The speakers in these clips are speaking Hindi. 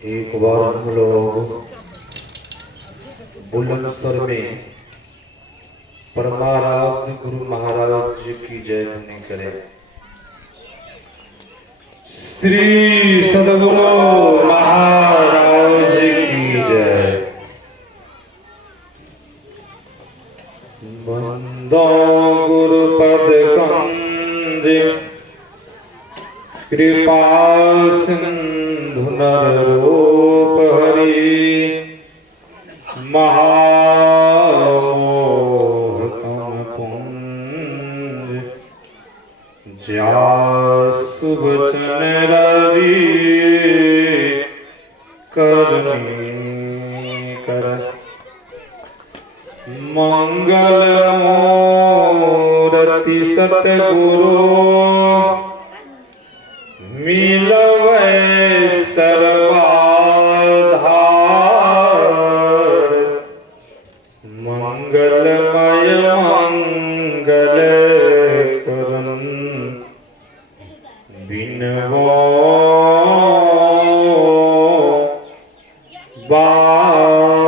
एक बार हम लोग बुलंदशहर में परमाराध्य गुरु महाराज जी की जय ध्वनि करें। श्री सद्गुरु महाराज जी की जय। वंदो गुरुपद कंज कृपा सिंधु नररूप हरि महामोहतम पुंज ज्यासु बचन रवि करनी कर मंगल मूर्ति सतगुरु मिलवै सर्वाधार मंगलमय मंगल करन बिनवो बारंबार।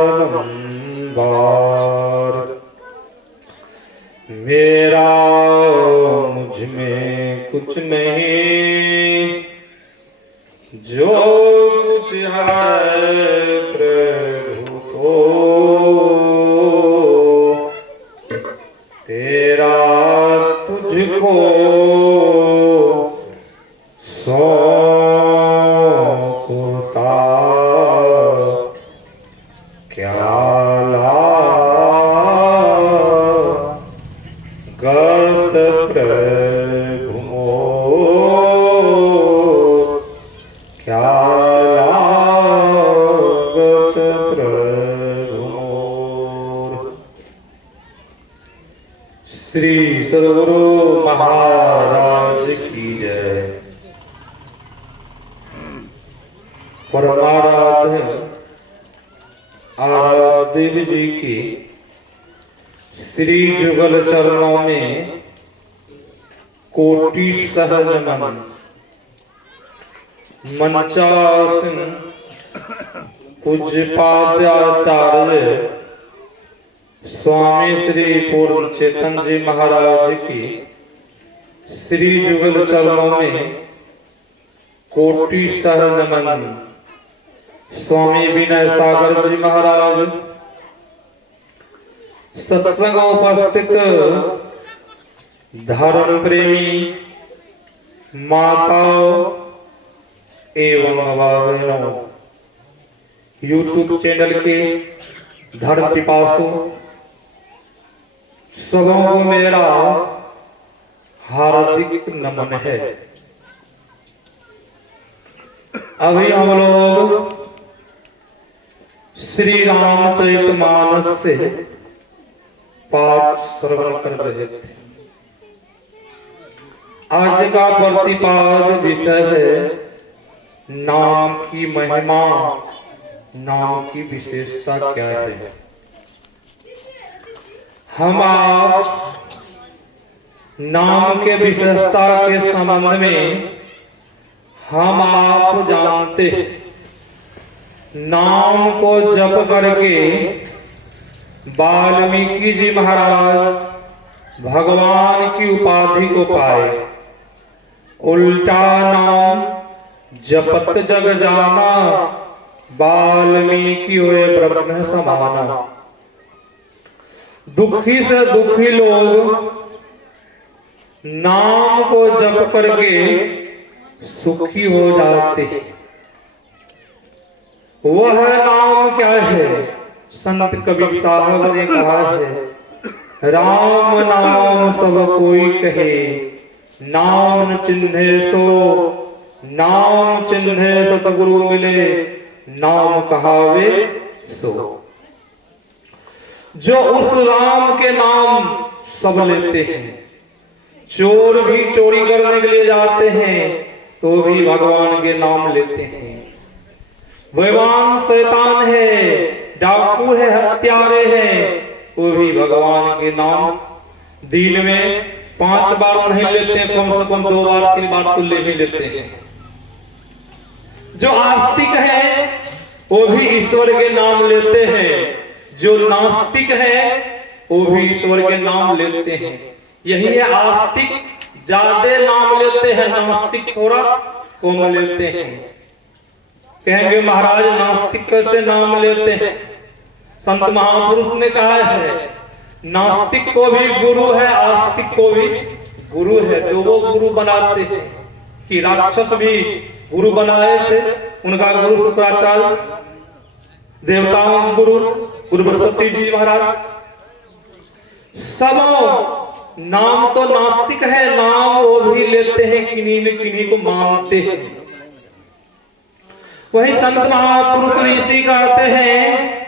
मेरा मुझ में कुछ नहीं, जो कुछ है प्रभु को तेरा तुझको सौंपता क्या लागत प्रभु मोर, क्या लागत प्रभु मोर। श्री सद्गुरु महाराज की जय। परमाराध्य आराध्य जी की श्री जुगल चरणों में कोटि सहज नमन। मंचासन पूज्यपाद्याचार्य स्वामी श्री पूर्ण चेतन जी महाराज की श्री जुगल चरणों में कोटि सहज नमन। स्वामी विनय सागर जी महाराज, सत्संग उपस्थित धर्म प्रेमी माताओं एवं बहनों, यूट्यूब चैनल के धर्म पिपासु सबों को मेरा हार्दिक नमन है। अभी हम लोग श्री रामचरितमानस से पाठ श्रवण कर रहे थे। आज का प्रतिपाद विषय है नाम की महिमा, नाम की विशेषता क्या है। हम आप नाम के विशेषता के संबंध में हम आप जानते हैं। नाम को जप करके वाल्मीकि जी महाराज भगवान की उपाधि को पाए। उल्टा नाम जपत जग जाना, वाल्मीकि हुए ब्रह्म समाना। दुखी से दुखी लोग नाम को जप करके सुखी हो जाते। वह नाम क्या है? संत कबीर साहब ने कहा है, राम नाम सब कोई कहे, नाम चिन्हे सो, नाम चिन्हे सतगुरु मिले, नाम कहावे सो। जो उस राम के नाम सब लेते हैं, चोर भी चोरी करने के लिए जाते हैं तो भी भगवान के नाम लेते हैं। बेईमान शैतान है, डाकू है, हत्यारे हैं, वो भी भगवान के नाम दिन में 5 बार नहीं लेते हैं, कम से कम 2 बार 3 बार तो ले ही लेते हैं। जो आस्तिक है वो भी ईश्वर के नाम लेते हैं। जो नास्तिक है वो भी ईश्वर के नाम लेते हैं। यही है, आस्तिक ज्यादा नाम लेते हैं, नास्तिक थोड़ा कम लेते हैं। कहेंगे महाराज नास्तिक कैसे नाम लेते हैं? संत महापुरुष ने कहा है नास्तिक को भी गुरु है, आस्तिक को भी गुरु है। तो वो गुरु बनाते हैं कि राक्षस भी गुरु बनाए थे। उनका गुरु शुक्राचार्य, देवताओं गुरु गुरु बृहस्पति जी महाराज। सब नाम तो नास्तिक है, नाम वो भी लेते हैं, किन्हीं न किन्हीं को मानते हैं। वही संत महापुरुष ऋषि कहते हैं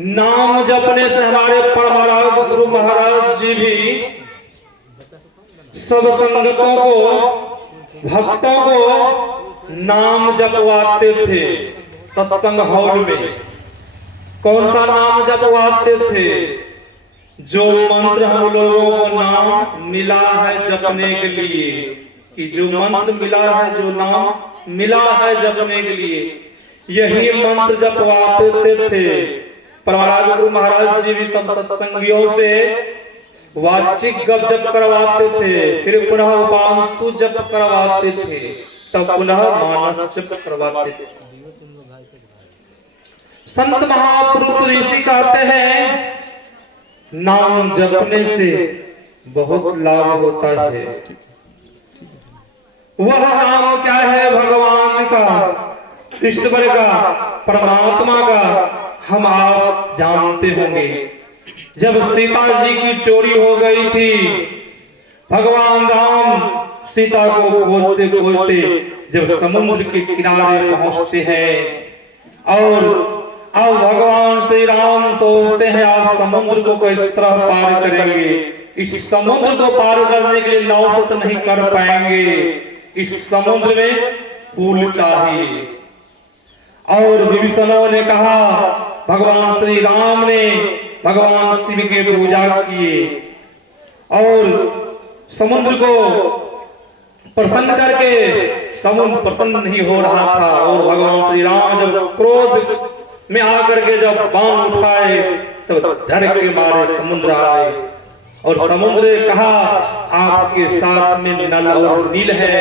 नाम जपने से हमारे परमराज गुरु महाराज जी भी सब संगतों को, भक्तों को नाम जपवाते थे सत्संग हॉल में। कौन सा नाम जपवाते थे? जो मंत्र हम लोगों को नाम मिला है जपने के लिए, कि जो मंत्र मिला है, जो नाम मिला है जपने के लिए, यही मंत्र जपवाते थे। परमराज गुरु महाराज जी भी सब सत्संगियों से वाचिक गप जप करवाते थे, फिर पुनः उपांशु जप करवाते थे, तब पुनः मानस जप करवाते थे। संत महापुरुष ऋषि कहते हैं नाम जपने से बहुत लाभ होता है। वह नाम क्या है? भगवान का, ईश्वर का, परमात्मा का हम आप जानते होंगे। जब सीता जी की चोरी हो गई थी, भगवान राम सीता को खोजते खोजते जब समुद्र के किनारे पहुंचते हैं और अब भगवान श्री राम सोचते हैं आप समुद्र को किस तरह पार करेंगे। इस समुद्र को पार करने के लिए नाव से तो नहीं कर पाएंगे, इस समुद्र में पुल चाहिए। और विभीषणों ने कहा, भगवान श्री राम ने भगवान शिव के पूजा किए और समुद्र को प्रसन्न करके समुद्र प्रसन्न नहीं हो रहा था। और भगवान श्री राम जब क्रोध में आकर के जब बाण उठाए तो डर के मारे समुद्र आए और समुद्र ने कहा आपके साथ में नल और नील है,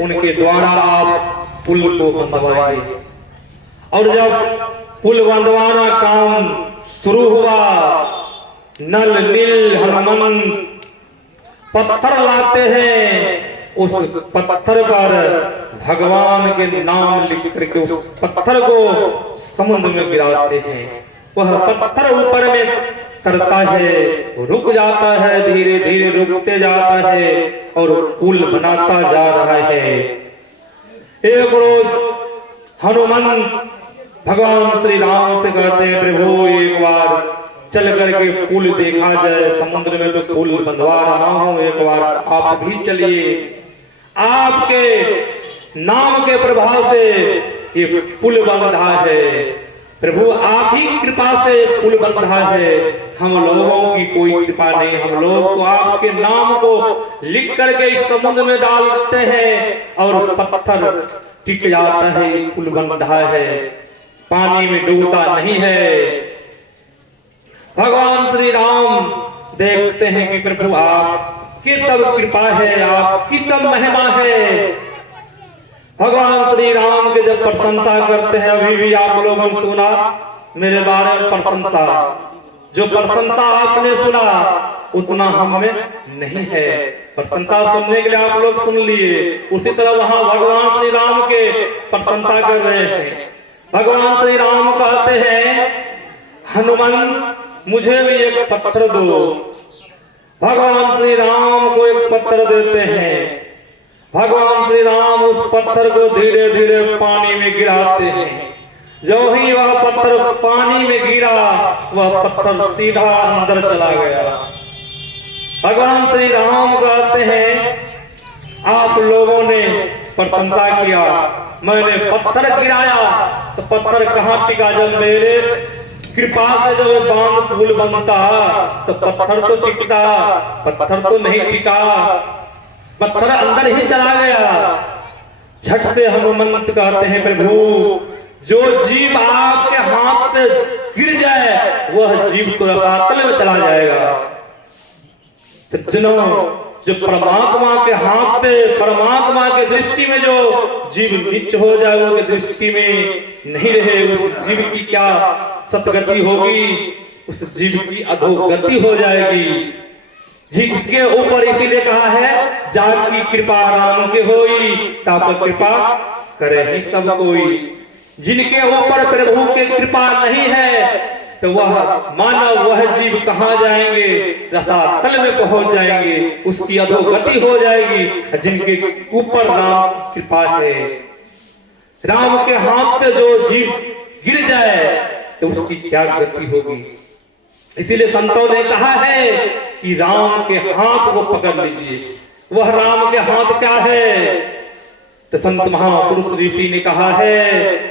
उनके द्वारा आप पुल को बंधवाइए। और जब पुल बंधवाना काम शुरू हुआ, नल नील हनुमान पत्थर लाते हैं, उस पत्थर पर भगवान के नाम लिख करके उस पत्थर को समुद्र में गिराते हैं। वह पत्थर ऊपर में करता है, रुक जाता है, धीरे धीरे रुकते जाता है और पुल बनाता जा रहा है। एक रोज हनुमान भगवान श्री राम से कहते हैं प्रभु एक बार चल करके पुल देखा जाए, समुद्र में तो पुल बंधवा रहा हूं, एक बार आप भी चलिए। आपके नाम के प्रभाव से ये पुल बंधा है प्रभु, आप ही कृपा से पुल बंधा है, हम लोगों की कोई कृपा नहीं। हम लोग तो आपके नाम को लिख करके इस समुद्र में डालते हैं और पत्थर टिक जाता है, पुल बंधा है, पानी में डूबता नहीं है। भगवान श्री राम देखते हैं कि प्रभु आपकी सब कृपा है, आपकी सब महिमा है। भगवान श्री राम के जब प्रशंसा करते हैं, अभी भी आप लोगों ने सुना मेरे बारे में प्रशंसा, जो प्रशंसा आपने सुना उतना हम में नहीं है। प्रशंसा सुनने के लिए आप लोग सुन लिए, उसी तरह वहां भगवान श्री राम के प्रशंसा कर रहे हैं। भगवान श्री राम कहते हैं हनुमान मुझे भी एक पत्थर दो। भगवान श्री राम को एक पत्थर देते हैं। भगवान श्री राम उस पत्थर को धीरे धीरे पानी में गिराते हैं। जो ही वह पत्थर पानी में गिरा, वह पत्थर सीधा अंदर चला गया। भगवान श्री राम कहते हैं आप लोगों ने प्रशंसा किया, मैंने पत्थर गिराया तो पत्थर कहाँ टिका? जब मेरे कृपा से जब बांध पुल बनता तो पत्थर तो टिकता, पत्थर तो नहीं टिका, पत्थर अंदर ही चला गया। झट से हनुमंत कहते हैं प्रभु जो जीव आपके हाथ से गिर जाए वह जीव तो रसातल में चला जाएगा। सज्जनों, जो परमात्मा के हाथ से, परमात्मा के दृष्टि में जो जीव नीच हो जाए, उनके दृष्टि में नहीं रहे, उस जीव की क्या सतगति होगी, उस जीव की अधोगति हो जाएगी जी। इसके ऊपर इसीलिए कहा है, जाकी कृपा राम के होई, ताप कृपा करे ही सब कोई। जिनके ऊपर प्रभु की कृपा नहीं है तो वह मानव, वह जीव कहाँ जाएंगे, रसातल में पहुंच जाएंगे, उसकी अधोगति हो जाएगी। जिनके ऊपर राम कृपा है, राम के हाथ से जो जीव गिर जाए तो उसकी क्या गति होगी। इसीलिए संतों ने कहा है कि राम के हाथ को पकड़ लीजिए। वह राम के हाथ क्या है, तो संत महापुरुष ऋषि ने कहा है,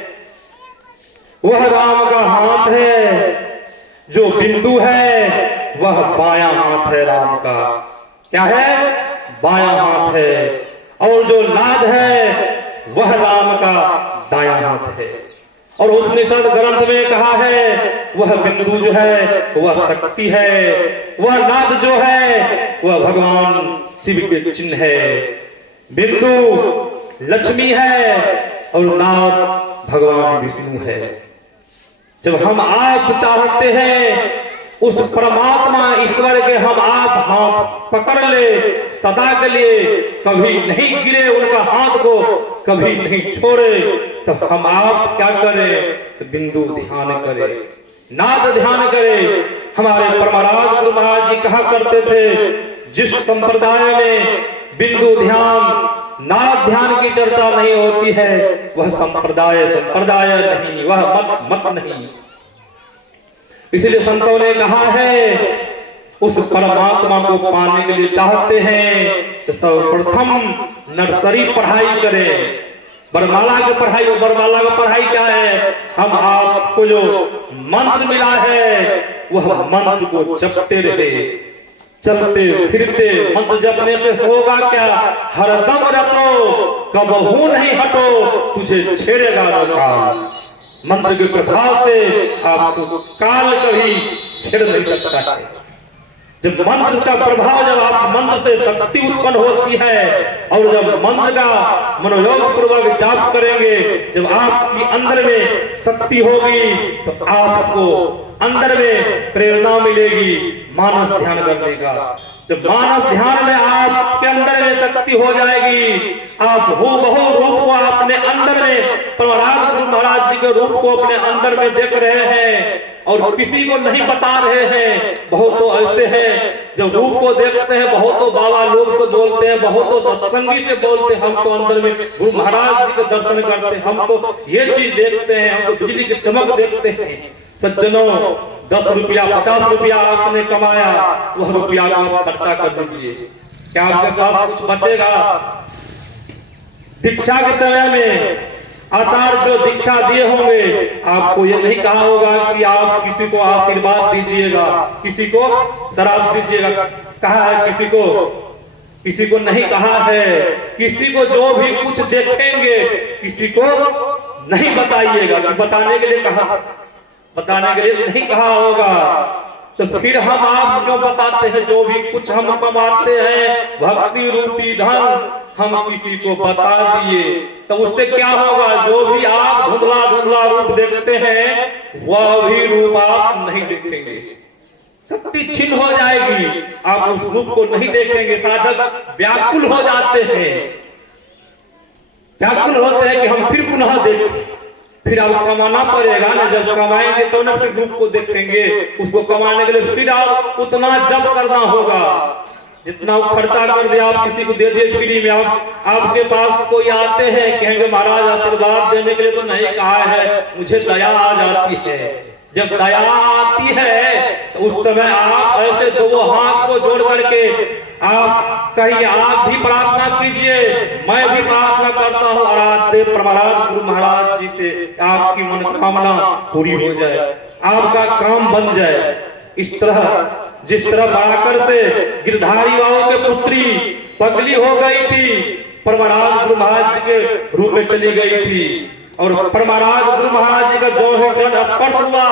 वह राम का हाथ है, जो बिंदु है वह बायां हाथ है राम का। क्या है, बायां हाथ है। और जो नाद है वह राम का दायां हाथ है। और उपनिषद ग्रंथ में कहा है, वह बिंदु जो है वह शक्ति है, वह नाद जो है वह भगवान शिव के चिन्ह है। बिंदु लक्ष्मी है और नाद भगवान विष्णु है। जब हम आप चाहते हैं उस परमात्मा ईश्वर के हम आप हाथ पकड़ ले सदा के लिए, कभी नहीं गिरे, उनका हाथ को कभी नहीं छोड़े, तब हम आप क्या करें, तो बिंदु ध्यान करें, नाद ध्यान करें। हमारे परमराज गुरु महाराज जी कहा करते थे, जिस संप्रदाय में बिंदु ध्यान, नाद ध्यान की चर्चा नहीं होती है, वह संप्रदाय नहीं, वह मत नहीं। इसलिए संतों ने कहा है, उस परमात्मा को पाने के लिए चाहते हैं तो सर्वप्रथम नर्सरी पढ़ाई करें, बरमाला की पढ़ाई। बरमाला की पढ़ाई क्या है, हम आपको जो मंत्र मिला है वह मंत्र को जपते रहे, चलते फिरते। मंत्र जपने से होगा क्या, हरदम रटो, कबहू नहीं हटो, तुझे छेड़ेगा न काल। मंत्र के प्रभाव से आपको काल कभी छेड़ नहीं सकता है। जब मंत्र का प्रभाव, जब आप मंत्र से शक्ति उत्पन्न होती है और जब मंत्र का मनोयोग पूर्वक जाप करेंगे, जब आपकी अंदर में शक्ति होगी तो आपको अंदर में प्रेरणा मिलेगी मानस ध्यान करने का। जब मानस ध्यान में आपके अंदर में शक्ति हो जाएगी, आप हूबहू रूप को अपने अंदर में, परमराज गुरु महाराज जी के रूप को अपने अंदर में देख रहे हैं और किसी को नहीं बता रहे हैं। बहुत तो ऐसे हैं जो रूप को देखते हैं, बहुत तो बाबा लोग से बोलते हैं, बहुत तो सत्संगी से बोलते हैं, हम तो अंदर में गुरु महाराज जी के दर्शन करते हैं, हम तो ये चीज देखते हैं, हम तो बिजली की चमक देखते हैं। सज्जनों, 10 रुपया 50 रुपया आपने कमाया, वह रुपया को आप खर्चा कर दीजिए, क्या आपके पास कुछ बचेगा। दीक्षा के समय में आचार्य जो दीक्षा दिए होंगे, आपको ये नहीं कहा होगा कि आप किसी को आशीर्वाद दीजिएगा, किसी को शराब दीजिएगा। कहा है किसी को नहीं कहा है। किसी को जो भी कुछ देखेंगे किसी को नहीं बताइएगा, कि बताने के लिए कहा, बताने के लिए नहीं कहा होगा। तो फिर हम आप क्यों बताते हैं, जो भी कुछ हम कमाते हैं भक्ति रूपी धन, हम किसी को बता दिए तो उससे क्या होगा, जो भी आप धुंधला धुंधला रूप देखते हैं वह भी रूप आप नहीं देखेंगे, शक्ति छिन्न हो जाएगी, आप उस रूप को नहीं देखेंगे। साधक व्याकुल हो जाते हैं, व्याकुल होते हैं कि हम फिर पुनः देखें। फिर आप कमाना पड़ेगा ना, जब कमाएंगे तो ना फिर रूप को देखेंगे। उसको कमाने के लिए फिर आप उतना जप करना होगा, जितना खर्चा कर दिया आप किसी को दे दिए फ्री में। आपके पास कोई आते हैं, कहेंगे महाराज आशीर्वाद देने के लिए तो नहीं कहा है, मुझे दया आ जाती है। जब दया आती है तो उस समय आप ऐसे दो हाथ को जोड़ करके आप कहिए, आप भी प्रार्थना कीजिए, मैं भी प्रार्थना करता हूँ, और आज देव परमराज गुरु महाराज जी से आपकी मनोकामना पूरी हो जाए, आपका काम बन जाए। इस तरह जिस तरह बाड़कर से गिरधारी बाबू के पुत्री पगली हो गई थी, परमराज गुरु महाराज जी के रूप में चली गई थी, और परमाराज गुरु महाराज जी का जो ही चरण स्पर्श हुआ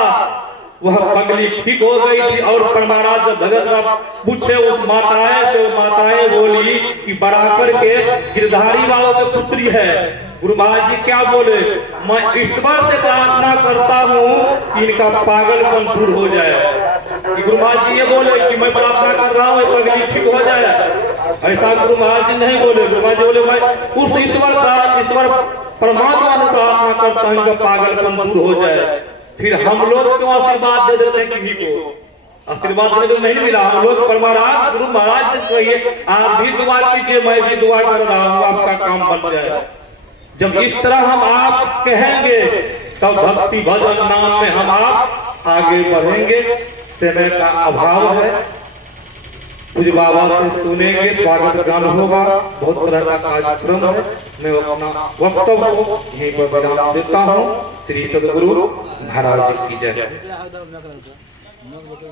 वह पगली ठीक हो गई थी। और परमाराज जब भगत का पूछे उस माताएं से, माताएं बोली कि बराबर के गिरधारी वालों के पुत्री है। गुरु महाराज जी क्या बोले, मैं ईश्वर से प्रार्थना करता हूँ कि इनका पागलपन दूर हो जाए। गुरु महाराज जी ये बोले कि मैं प्रार्थना कर रहा हूँ पगली ठीक हो जाए, ऐसा गुरु महाराज जी नहीं बोले। गुरु महाराज जी बोले मैं उस ईश्वर परमात्मा से प्रार्थना करता हूँ इनका पागलपन दूर हो जाए। फिर हम लोग क्यों आशीर्वाद दे देते हैं किसी को, आशीर्वाद देने को नहीं मिला। हम लोग परमाराज गुरु महाराज से कहिए आप भी दुआ कीजिए, मैं भी दुआ कर रहा हूँ आपका काम बन जाए। जब इस तरह हम आप कहेंगे तब भक्ति भजन नाम में हम आप आगे बढ़ेंगे। समय का अभाव है, कुछ बाबा से सुनेंगे, स्वागत गान होगा, बहुत तरह का कार्यक्रम है। मैं अपना वक्तव्य यहीं पर विराम देता हूँ। श्री सद्गुरु महाराज जी की जय।